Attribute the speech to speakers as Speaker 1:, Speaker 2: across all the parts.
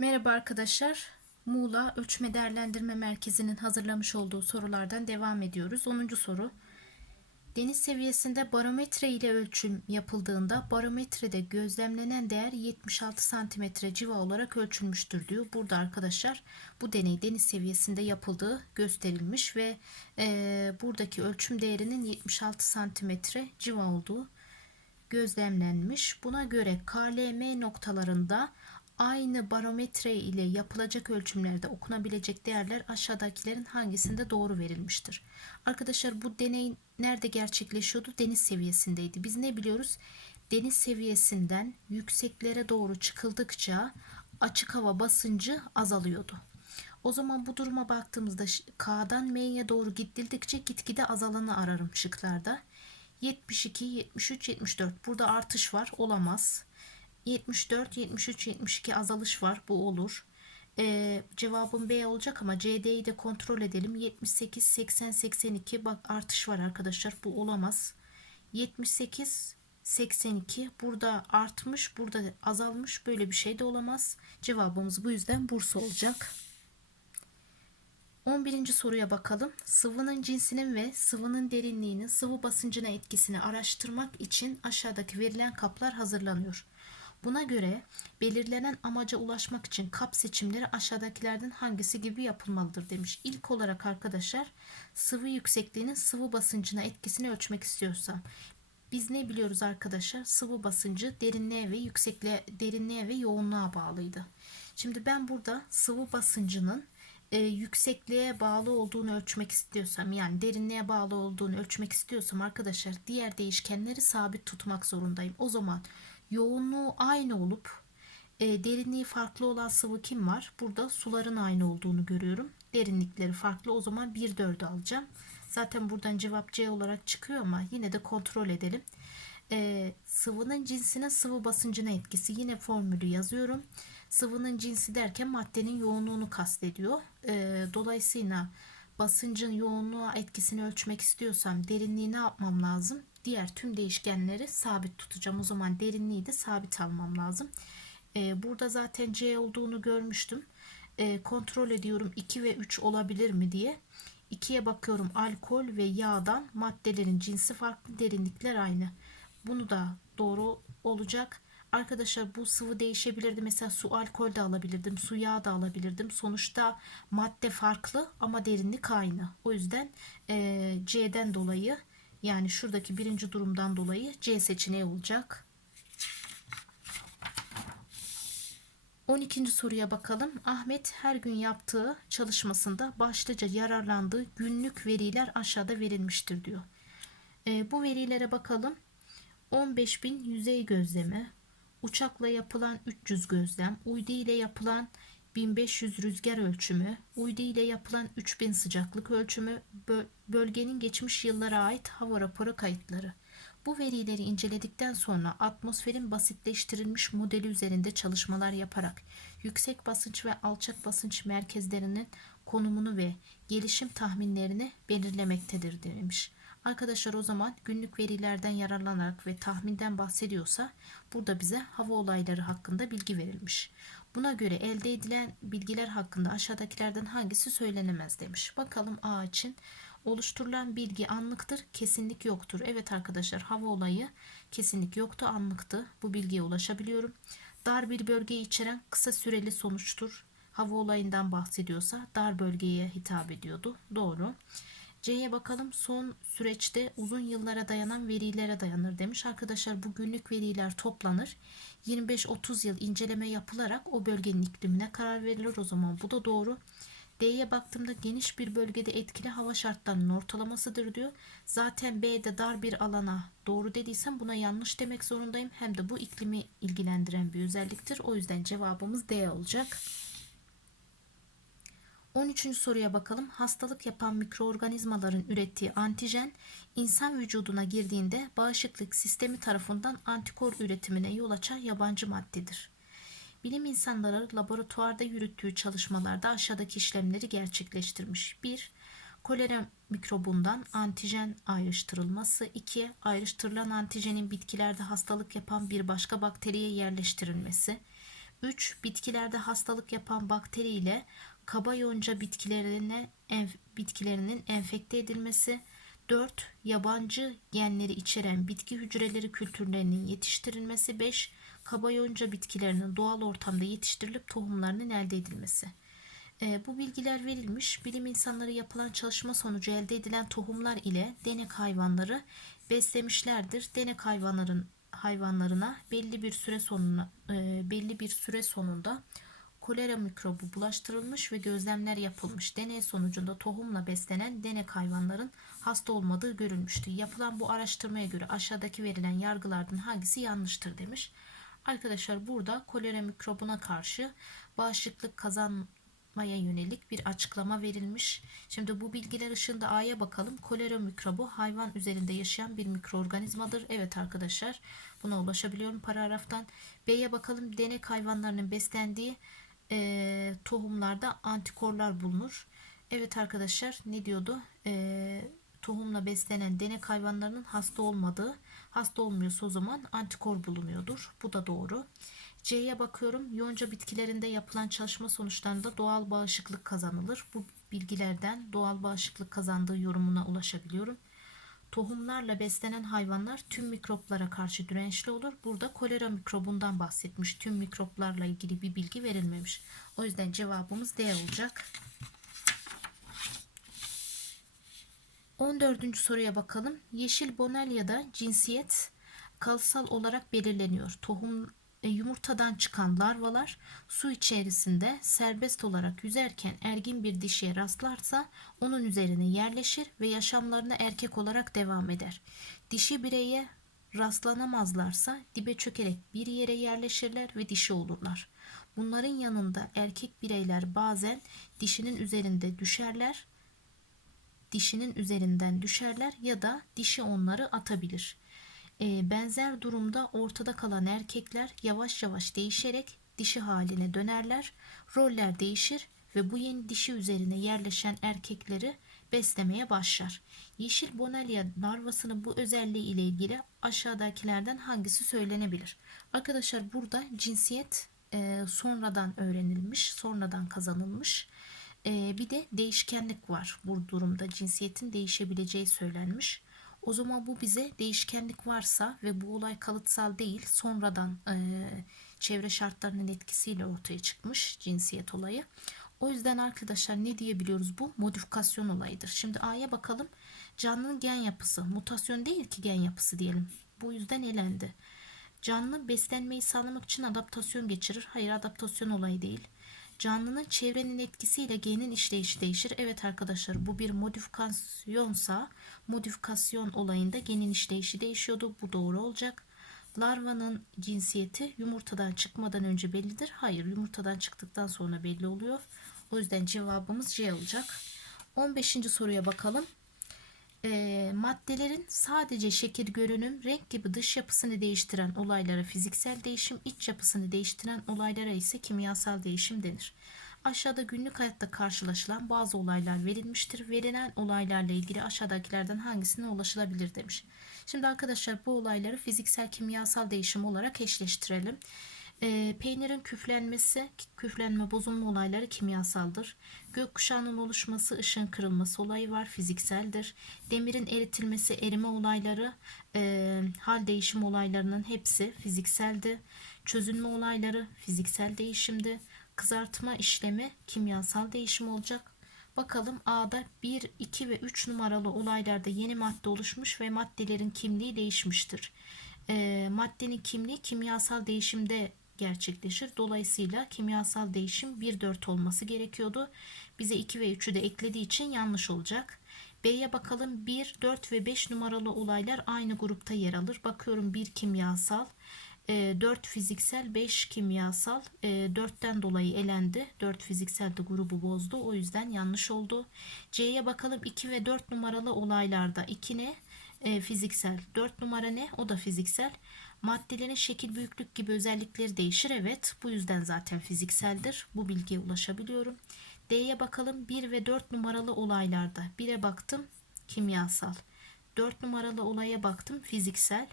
Speaker 1: Merhaba arkadaşlar. Muğla Ölçme Değerlendirme Merkezi'nin hazırlamış olduğu sorulardan devam ediyoruz. 10. soru. Deniz seviyesinde barometre ile ölçüm yapıldığında barometrede gözlemlenen değer 76 santimetre civa olarak ölçülmüştür diyor. Burada arkadaşlar bu deney deniz seviyesinde yapıldığı gösterilmiş ve e, buradaki ölçüm değerinin 76 santimetre civa olduğu gözlemlenmiş. Buna göre KLM noktalarında aynı barometre ile yapılacak ölçümlerde okunabilecek değerler aşağıdakilerin hangisinde doğru verilmiştir? Arkadaşlar bu deney nerede gerçekleşiyordu? Deniz seviyesindeydi. Biz ne biliyoruz? Deniz seviyesinden yükseklere doğru çıkıldıkça açık hava basıncı azalıyordu. O zaman bu duruma baktığımızda K'dan M'ye doğru gidildikçe gitgide azalanı ararım şıklarda. 72, 73, 74. Burada artış var. Olamaz. 74, 73, 72 azalış var. Bu olur. Ee, cevabım B olacak ama CD'yi de kontrol edelim. 78, 80, 82 bak artış var arkadaşlar. Bu olamaz. 78, 82 burada artmış, burada azalmış. Böyle bir şey de olamaz. Cevabımız bu yüzden Bursa olacak. 11. soruya bakalım. Sıvının cinsinin ve sıvının derinliğinin sıvı basıncına etkisini araştırmak için aşağıdaki verilen kaplar hazırlanıyor. Buna göre belirlenen amaca ulaşmak için kap seçimleri aşağıdakilerden hangisi gibi yapılmalıdır demiş. İlk olarak arkadaşlar sıvı yüksekliğinin sıvı basıncına etkisini ölçmek istiyorsam biz ne biliyoruz arkadaşlar? Sıvı basıncı derinliğe ve yüksekliğe, derinliğe ve yoğunluğa bağlıydı. Şimdi ben burada sıvı basıncının e, yüksekliğe bağlı olduğunu ölçmek istiyorsam yani derinliğe bağlı olduğunu ölçmek istiyorsam arkadaşlar diğer değişkenleri sabit tutmak zorundayım. O zaman yoğunluğu aynı olup e, derinliği farklı olan sıvı kim var? Burada suların aynı olduğunu görüyorum. Derinlikleri farklı o zaman 1 4'ü alacağım. Zaten buradan cevap C olarak çıkıyor ama yine de kontrol edelim. E, sıvının cinsine sıvı basıncına etkisi yine formülü yazıyorum. Sıvının cinsi derken maddenin yoğunluğunu kastediyor. E, dolayısıyla basıncın yoğunluğa etkisini ölçmek istiyorsam derinliği ne yapmam lazım? Diğer tüm değişkenleri sabit tutacağım. O zaman derinliği de sabit almam lazım. E, burada zaten C olduğunu görmüştüm. E, kontrol ediyorum 2 ve 3 olabilir mi diye. 2'ye bakıyorum alkol ve yağdan maddelerin cinsi farklı derinlikler aynı. Bunu da doğru olacak. Arkadaşlar bu sıvı değişebilirdi. Mesela su alkol de alabilirdim. Su yağ da alabilirdim. Sonuçta madde farklı ama derinlik aynı. O yüzden e, C'den dolayı yani şuradaki birinci durumdan dolayı C seçeneği olacak. 12. soruya bakalım. Ahmet her gün yaptığı çalışmasında başlıca yararlandığı günlük veriler aşağıda verilmiştir diyor. E, bu verilere bakalım. 15.000 yüzey gözlemi, uçakla yapılan 300 gözlem, uydu ile yapılan 1500 rüzgar ölçümü, uydu ile yapılan 3000 sıcaklık ölçümü, bölgenin geçmiş yıllara ait hava raporu kayıtları. Bu verileri inceledikten sonra atmosferin basitleştirilmiş modeli üzerinde çalışmalar yaparak yüksek basınç ve alçak basınç merkezlerinin konumunu ve gelişim tahminlerini belirlemektedir denilmiş. Arkadaşlar o zaman günlük verilerden yararlanarak ve tahminden bahsediyorsa burada bize hava olayları hakkında bilgi verilmiş. Buna göre elde edilen bilgiler hakkında aşağıdakilerden hangisi söylenemez demiş. Bakalım A için oluşturulan bilgi anlıktır, kesinlik yoktur. Evet arkadaşlar hava olayı kesinlik yoktu, anlıktı. Bu bilgiye ulaşabiliyorum. Dar bir bölgeyi içeren kısa süreli sonuçtur. Hava olayından bahsediyorsa dar bölgeye hitap ediyordu. Doğru. C'ye bakalım son süreçte uzun yıllara dayanan verilere dayanır demiş. Arkadaşlar bu günlük veriler toplanır. 25-30 yıl inceleme yapılarak o bölgenin iklimine karar verilir o zaman. Bu da doğru. D'ye baktığımda geniş bir bölgede etkili hava şartlarının ortalamasıdır diyor. Zaten B'de dar bir alana doğru dediysem buna yanlış demek zorundayım. Hem de bu iklimi ilgilendiren bir özelliktir. O yüzden cevabımız D olacak. 13. soruya bakalım. Hastalık yapan mikroorganizmaların ürettiği antijen insan vücuduna girdiğinde bağışıklık sistemi tarafından antikor üretimine yol açan yabancı maddedir. Bilim insanları laboratuvarda yürüttüğü çalışmalarda aşağıdaki işlemleri gerçekleştirmiş. 1. Kolera mikrobundan antijen ayrıştırılması. 2. Ayrıştırılan antijenin bitkilerde hastalık yapan bir başka bakteriye yerleştirilmesi. 3. Bitkilerde hastalık yapan bakteri ile kaba yonca bitkilerine enf- bitkilerinin enfekte edilmesi. 4. Yabancı genleri içeren bitki hücreleri kültürlerinin yetiştirilmesi. 5. Kaba yonca bitkilerinin doğal ortamda yetiştirilip tohumlarının elde edilmesi. E, bu bilgiler verilmiş. Bilim insanları yapılan çalışma sonucu elde edilen tohumlar ile denek hayvanları beslemişlerdir. Denek hayvanların hayvanlarına belli bir süre sonuna e, belli bir süre sonunda kolera mikrobu bulaştırılmış ve gözlemler yapılmış. Deney sonucunda tohumla beslenen denek hayvanların hasta olmadığı görülmüştü. Yapılan bu araştırmaya göre aşağıdaki verilen yargılardan hangisi yanlıştır demiş. Arkadaşlar burada kolera mikrobuna karşı bağışıklık kazanmaya yönelik bir açıklama verilmiş. Şimdi bu bilgiler ışığında A'ya bakalım. Kolera mikrobu hayvan üzerinde yaşayan bir mikroorganizmadır. Evet arkadaşlar buna ulaşabiliyorum paragraftan. B'ye bakalım. Denek hayvanlarının beslendiği e, tohumlarda antikorlar bulunur. Evet arkadaşlar ne diyordu? E, tohumla beslenen denek hayvanlarının hasta olmadığı, hasta olmuyorsa o zaman antikor bulunuyordur. Bu da doğru. C'ye bakıyorum. Yonca bitkilerinde yapılan çalışma sonuçlarında doğal bağışıklık kazanılır. Bu bilgilerden doğal bağışıklık kazandığı yorumuna ulaşabiliyorum. Tohumlarla beslenen hayvanlar tüm mikroplara karşı dirençli olur. Burada kolera mikrobundan bahsetmiş. Tüm mikroplarla ilgili bir bilgi verilmemiş. O yüzden cevabımız D olacak. 14. soruya bakalım. Yeşil bonelyada cinsiyet kalıtsal olarak belirleniyor. Tohum yumurtadan çıkan larvalar su içerisinde serbest olarak yüzerken ergin bir dişiye rastlarsa onun üzerine yerleşir ve yaşamlarına erkek olarak devam eder. Dişi bireye rastlanamazlarsa dibe çökerek bir yere yerleşirler ve dişi olurlar. Bunların yanında erkek bireyler bazen dişinin üzerinde düşerler dişinin üzerinden düşerler ya da dişi onları atabilir. E, benzer durumda ortada kalan erkekler yavaş yavaş değişerek dişi haline dönerler. Roller değişir ve bu yeni dişi üzerine yerleşen erkekleri beslemeye başlar. Yeşil bonelya larvasının bu özelliği ile ilgili aşağıdakilerden hangisi söylenebilir? Arkadaşlar burada cinsiyet e, sonradan öğrenilmiş, sonradan kazanılmış. E, bir de değişkenlik var bu durumda cinsiyetin değişebileceği söylenmiş. O zaman bu bize değişkenlik varsa ve bu olay kalıtsal değil sonradan e, çevre şartlarının etkisiyle ortaya çıkmış cinsiyet olayı. O yüzden arkadaşlar ne diyebiliyoruz bu modifikasyon olayıdır. Şimdi A'ya bakalım. Canlının gen yapısı mutasyon değil ki gen yapısı diyelim. Bu yüzden elendi. Canlı beslenmeyi sağlamak için adaptasyon geçirir. Hayır adaptasyon olayı değil. Canlının çevrenin etkisiyle genin işleyişi değişir. Evet arkadaşlar bu bir modifikasyonsa modifikasyon olayında genin işleyişi değişiyordu. Bu doğru olacak. Larvanın cinsiyeti yumurtadan çıkmadan önce bellidir. Hayır yumurtadan çıktıktan sonra belli oluyor. O yüzden cevabımız C olacak. 15. soruya bakalım. E, maddelerin sadece şekil görünüm, renk gibi dış yapısını değiştiren olaylara fiziksel değişim, iç yapısını değiştiren olaylara ise kimyasal değişim denir. Aşağıda günlük hayatta karşılaşılan bazı olaylar verilmiştir. Verilen olaylarla ilgili aşağıdakilerden hangisine ulaşılabilir demiş. Şimdi arkadaşlar bu olayları fiziksel kimyasal değişim olarak eşleştirelim. E, peynirin küflenmesi, küflenme bozulma olayları kimyasaldır. Gökkuşağının oluşması, ışığın kırılması olayı var, fizikseldir. Demirin eritilmesi, erime olayları, e, hal değişim olaylarının hepsi fizikseldi. Çözülme olayları fiziksel değişimdi. Kızartma işlemi kimyasal değişim olacak. Bakalım A'da 1, 2 ve 3 numaralı olaylarda yeni madde oluşmuş ve maddelerin kimliği değişmiştir. E, maddenin kimliği kimyasal değişimde gerçekleşir. Dolayısıyla kimyasal değişim 1-4 olması gerekiyordu. Bize 2 ve 3'ü de eklediği için yanlış olacak. B'ye bakalım 1, 4 ve 5 numaralı olaylar aynı grupta yer alır. Bakıyorum 1 kimyasal, 4 fiziksel, 5 kimyasal. 4'ten dolayı elendi. 4 fiziksel de grubu bozdu. O yüzden yanlış oldu. C'ye bakalım 2 ve 4 numaralı olaylarda 2 ne? Fiziksel. 4 numara ne? O da fiziksel. Maddelerin şekil büyüklük gibi özellikleri değişir. Evet bu yüzden zaten fizikseldir. Bu bilgiye ulaşabiliyorum. D'ye bakalım 1 ve 4 numaralı olaylarda. 1'e baktım kimyasal. 4 numaralı olaya baktım fiziksel.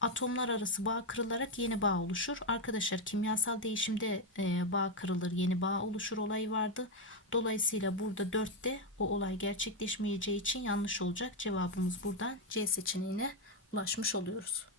Speaker 1: atomlar arası bağ kırılarak yeni bağ oluşur. Arkadaşlar kimyasal değişimde e, bağ kırılır, yeni bağ oluşur olayı vardı. Dolayısıyla burada 4'te o olay gerçekleşmeyeceği için yanlış olacak. Cevabımız buradan C seçeneğine ulaşmış oluyoruz.